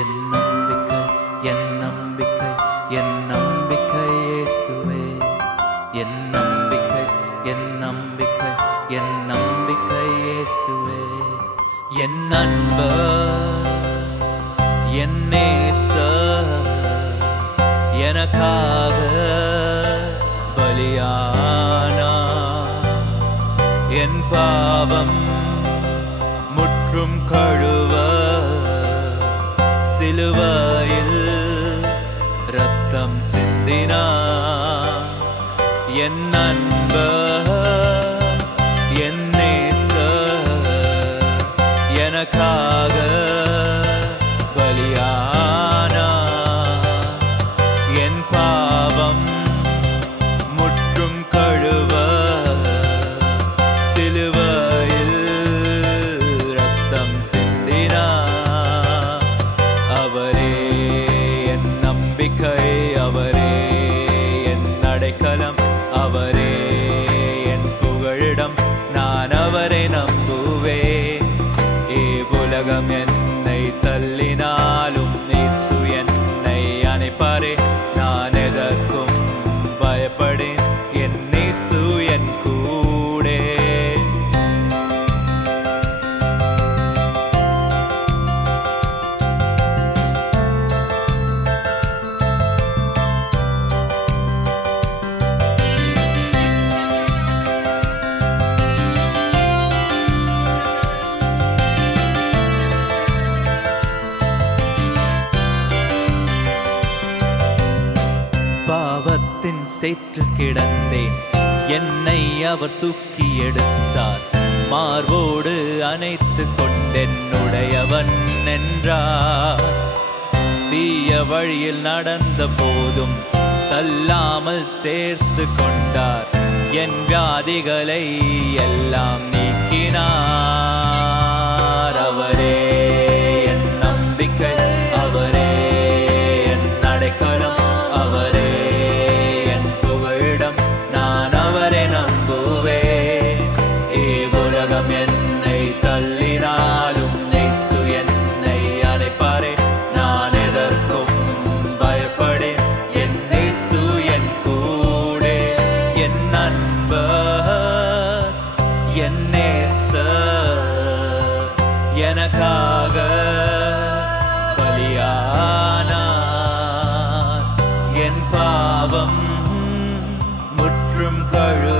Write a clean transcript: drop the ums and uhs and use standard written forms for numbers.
என் நம்பிக்கை என் நம்பிக்கை என் நம்பிக்கை இயேசுவே. என் நம்பிக்கை என் நம்பிக்கை என் நம்பிக்கை இயேசுவே. என் நண்பர் என் நேசர் எனக்காக பலியானார். என் பாவம் முற்றும் கழுவ சிலுவையில் ரத்தம் சிந்தினார். என் நண்பர் என் நேசர் எனக்காக பலியானார். என் பாவம் முற்றும் கழுவ சிலுவையில் ரத்தம் சிந்தினார். அவரே என் நம்பிக்கை, அவரே என் அடைக்கலம், அவரே என் புகழிடம். நான் அவரை நம்புவேன். உலகம் என்னை தள்ளினாலும் இயேசு என்னை அணைப்பாரே. நான் எதற்கும் பயப்படேன், என் இயேசு என் கூடே. பாவத்தின் சேற்றில் கிடந்தேன், என்னை அவர் தூக்கி எடுத்தார். மார்போடு அணைத்து கொண்டென்னுடையவன் என்றார். தீய வழியில் நடந்த போதும் தள்ளாமல் சேர்த்து கொண்டார். என் வியாதிகளை எல்லாம் நீக்கினார். அவரே என் நம்பிக்கை, அவரே என் அடைக்கலம், அவரே என் புகழிடம். நான் அவரை நம்புவேன். உலகம் என்னை தள்ளினாலும் இயேசு என்னை அணைப்பாரே. நான் எதற்கும் பயப்படேன், என் இயேசு என் கூடே. என் நண்பர் என் நேசர் எனக்காக பலியானார். என் பாவம் முற்றும் கழுவ